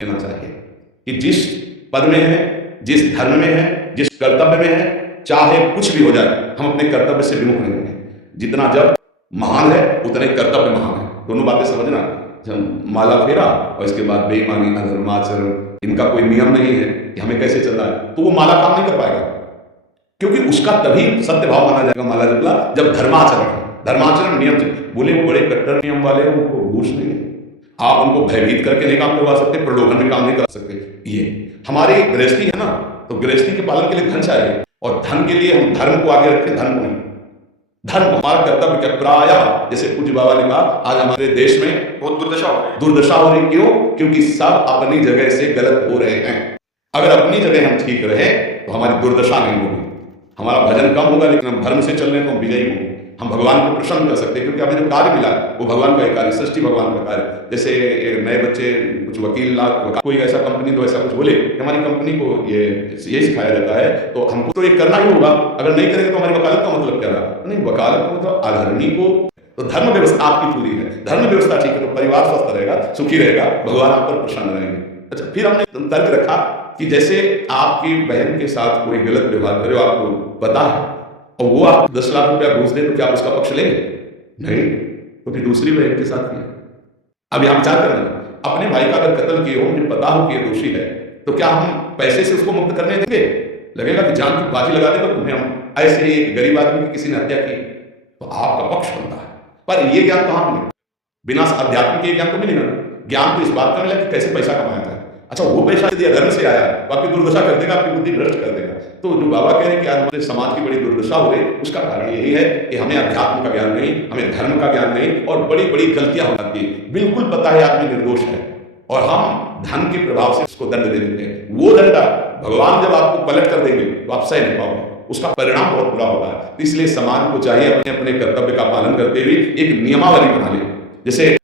लेना चाहिए कि जिस पद में है, जिस धर्म में है, जिस कर्तव्य में है, चाहे कुछ भी हो जाए, हम अपने कर्तव्य से विमुख नहीं होंगे। जितना जब महान है उतने कर्तव्य महान है। दोनों बातें समझना। माला फेरा और इसके बाद बेईमानी, अधर्माचरण, इनका कोई नियम नहीं है कि हमें कैसे चलना है, तो वो माला काम नहीं कर पाएगा, क्योंकि उसका तभी सत्य भाव माना जाएगा माला जपला जब धर्माचरण। धर्माचरण नियम से बोले, वो बड़े कट्टर नियम वाले, उनको घूस नहीं है, आप उनको भयभीत करके नहीं काम करवा सकते, प्रलोभन में काम नहीं करा सकते। ये हमारी गृहस्थी है ना, तो गृहस्थी के पालन के लिए धन चाहिए, और धन के लिए हम धर्म को आगे रखें, धर्म को नहीं। धर्म हमारा कर्तव्य क्या, प्राय, जैसे पूज्य बाबा ने कहा, आज हमारे देश में बहुत दुर्दशा हो रही। क्यों? क्योंकि सब अपनी जगह से गलत हो रहे हैं। अगर अपनी जगह हम ठीक रहे तो हमारी दुर्दशा नहीं होगी, हमारा भजन कम होगा, लेकिन हम धर्म से चल रहे हैं तो हम विजयी होंगे। हम भगवान को प्रसन्न कर सकते हैं, क्योंकि हमें जो कार्य मिला वो भगवान का कार्य, सृष्टि भगवान का कार्य। जैसे नए बच्चे कुछ वकील कोई ऐसा कंपनी तो ऐसा कुछ बोले कि हमारी कंपनी को ये सिखाया जाता है, तो हमको तो ये करना ही होगा, अगर नहीं करेंगे तो हमारी वकालत का मतलब क्या रहा? नहीं, वकालत का मतलब अधर्मी को, तो धर्म व्यवस्था आपकी पूरी है, धर्म व्यवस्था ठीक है तो परिवार स्वस्थ रहेगा, सुखी रहेगा, भगवान आप पर प्रसन्न रहेंगे। अच्छा, फिर हमने तर्क रखा कि जैसे आपकी बहन के साथ कोई गलत व्यवहार करे, आपको पता है, और वो आप 10 लाख रुपया घूस दे, तो क्या आप उसका पक्ष लेंगे? नहीं, तो फिर दूसरी बहन के साथ किया। अब यहां विचार करना, अपने भाई का अगर कत्ल किए हो, मुझे पता हो कि ये दोषी है, तो क्या हम पैसे से उसको मुक्त करने देंगे? लगेगा कि जान की बाजी लगा देगा तुम्हें हम। ऐसे ही एक गरीब आदमी की किसी ने हत्या की तो आपका पक्ष बनता है, पर ये ज्ञान कहां मिलेगा? बिना अध्यात्म के ज्ञान तो मिलेगा ना। ज्ञान तो इस बात का मिला कि कैसे पैसा कमाया जाए। अच्छा, वो पैसा यदि अधर्म से आया तो आपकी दुर्दशा कर देगा, आपकी बुद्धि भ्रष्ट कर देगा। तो जो बाबा कह रहे हैं कि आज हमारे समाज की बड़ी दुर्दशा हो रही, उसका कारण यही है कि हमें अध्यात्म का ज्ञान नहीं, हमें धर्म का ज्ञान नहीं, और बड़ी बड़ी गलतियां हो जाती है। बिल्कुल पता है आदमी निर्दोष है, और हम धन के प्रभाव से उसको दंड दे देते हैं। वो दंड भगवान जब आपको पलट कर देंगे तो आप सह नहीं पाओगे, उसका परिणाम बहुत बुरा होगा। इसलिए समाज को चाहिए अपने अपने कर्तव्य का पालन करते हुए एक नियमावली बना ले। जैसे